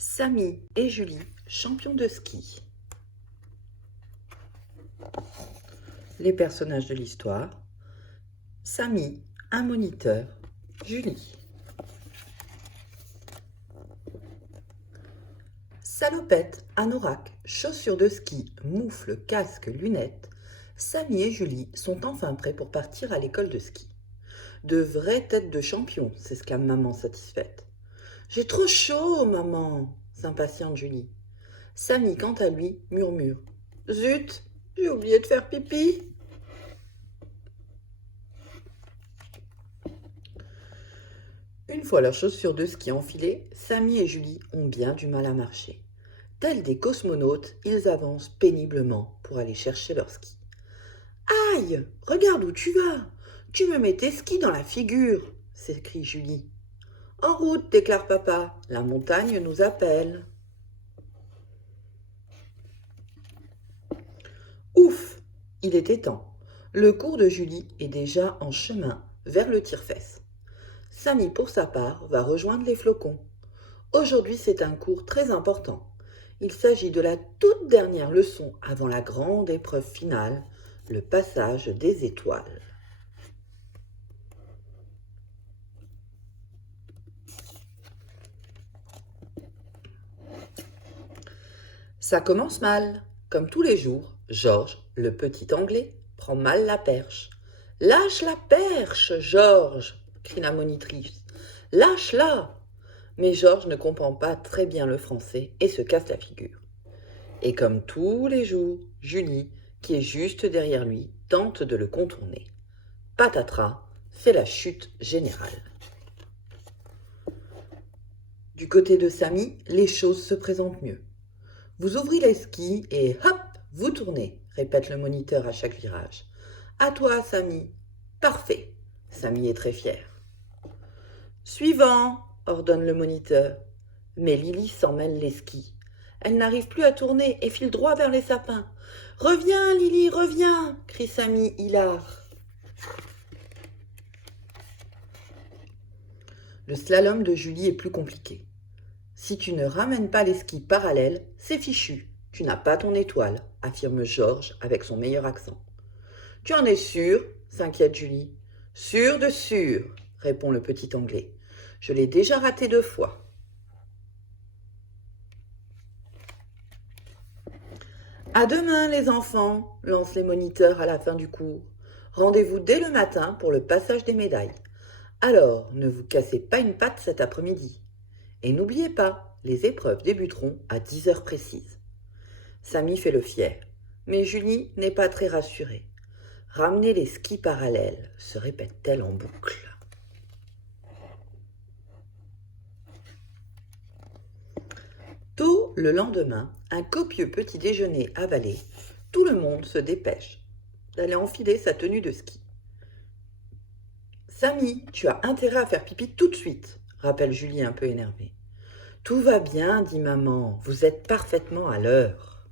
Samy et Julie, champions de ski. Les personnages de l'histoire. Samy, un moniteur. Julie. Salopette, anorak, chaussures de ski, moufles, casque, lunettes. Samy et Julie sont enfin prêts pour partir à l'école de ski. De vraies têtes de champions, s'exclame maman satisfaite. J'ai trop chaud, maman, s'impatiente Julie. Samy, quant à lui, murmure. Zut, j'ai oublié de faire pipi. Une fois leurs chaussures de ski enfilées, Samy et Julie ont bien du mal à marcher. Tels des cosmonautes, ils avancent péniblement pour aller chercher leurs skis. Aïe, regarde où tu vas. Tu me mets tes skis dans la figure, s'écrie Julie. En route, déclare papa, la montagne nous appelle. Ouf, il était temps. Le cours de Julie est déjà en chemin vers le tire-fesses. Samy, pour sa part, va rejoindre les flocons. Aujourd'hui, c'est un cours très important. Il s'agit de la toute dernière leçon avant la grande épreuve finale, le passage des étoiles. Ça commence mal. Comme tous les jours, Georges, le petit Anglais, prend mal la perche. « Lâche la perche, Georges !» crie la monitrice. « Lâche-la !» Mais Georges ne comprend pas très bien le français et se casse la figure. Et comme tous les jours, Julie, qui est juste derrière lui, tente de le contourner. Patatras, c'est la chute générale. Du côté de Samy, les choses se présentent mieux. Vous ouvrez les skis et hop, vous tournez, répète le moniteur à chaque virage. À toi, Samy. Parfait. Samy est très fier. Suivant, ordonne le moniteur. Mais Lily s'en mêle les skis. Elle n'arrive plus à tourner et file droit vers les sapins. Reviens, Lily, reviens, crie Samy hilar. Le slalom de Julie est plus compliqué. Si tu ne ramènes pas les skis parallèles, c'est fichu. Tu n'as pas ton étoile, affirme Georges avec son meilleur accent. Tu en es sûr ? S'inquiète Julie. Sûr de sûr, répond le petit Anglais. Je l'ai déjà raté 2 fois. À demain, les enfants, lancent les moniteurs à la fin du cours. Rendez-vous dès le matin pour le passage des médailles. Alors, ne vous cassez pas une patte cet après-midi. Et n'oubliez pas, les épreuves débuteront à 10 heures précises. Samy fait le fier, mais Julie n'est pas très rassurée. Ramener les skis parallèles, se répète-t-elle en boucle. Tôt le lendemain, un copieux petit déjeuner avalé, tout le monde se dépêche d'aller enfiler sa tenue de ski. Samy, tu as intérêt à faire pipi tout de suite, rappelle Julie un peu énervée. Tout va bien, dit maman, vous êtes parfaitement à l'heure.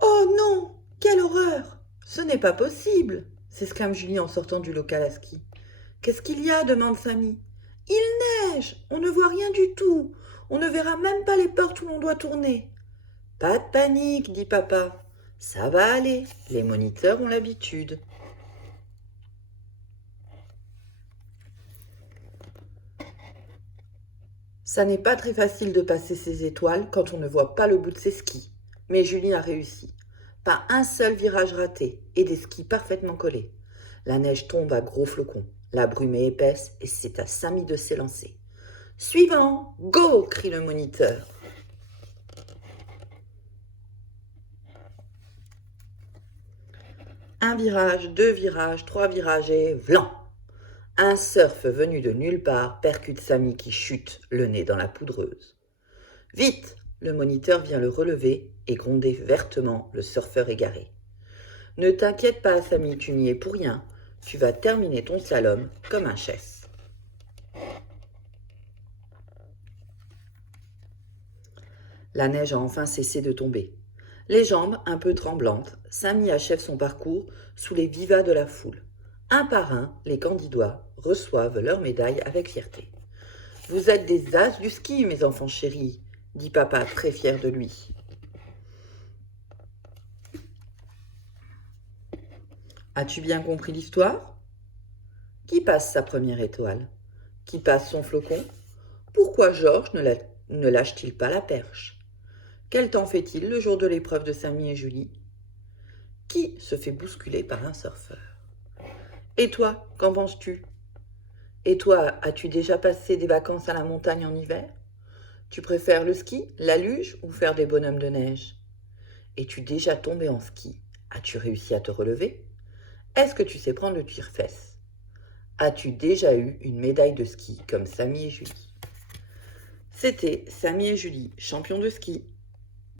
Oh non, quelle horreur! Ce n'est pas possible, s'exclame Julie en sortant du local à ski. Qu'est-ce qu'il y a demande Samy. Il neige, on ne voit rien du tout, on ne verra même pas les portes où l'on doit tourner. Pas de panique, dit papa, ça va aller, les moniteurs ont l'habitude. Ça n'est pas très facile de passer ses étoiles quand on ne voit pas le bout de ses skis, mais Julie a réussi. Pas un seul virage raté et des skis parfaitement collés. La neige tombe à gros flocons, la brume est épaisse et c'est à Samy de s'élancer. Suivant, go, crie le moniteur. Un virage, 2 virages, 3 virages et vlan. Un surf venu de nulle part percute Samy qui chute, le nez dans la poudreuse. Vite, le moniteur vient le relever et gronder vertement le surfeur égaré. Ne t'inquiète pas, Samy, tu n'y es pour rien. Tu vas terminer ton slalom comme un chef. La neige a enfin cessé de tomber. Les jambes un peu tremblantes, Samy achève son parcours sous les vivas de la foule. Un par un, les candidois reçoivent leur médaille avec fierté. « Vous êtes des as du ski, mes enfants chéris », dit papa très fier de lui. As-tu bien compris l'histoire? Qui passe sa première étoile? Qui passe son flocon? Pourquoi Georges ne lâche-t-il pas la perche? Quel temps fait-il le jour de l'épreuve de Samy et Julie? Qui se fait bousculer par un surfeur? Et toi, qu'en penses-tu? Et toi, as-tu déjà passé des vacances à la montagne en hiver? Tu préfères le ski, la luge ou faire des bonhommes de neige? Es-tu déjà tombé en ski? As-tu réussi à te relever? Est-ce que tu sais prendre le tire-fesses? As-tu déjà eu une médaille de ski comme Samy et Julie? C'était Samy et Julie, champions de ski.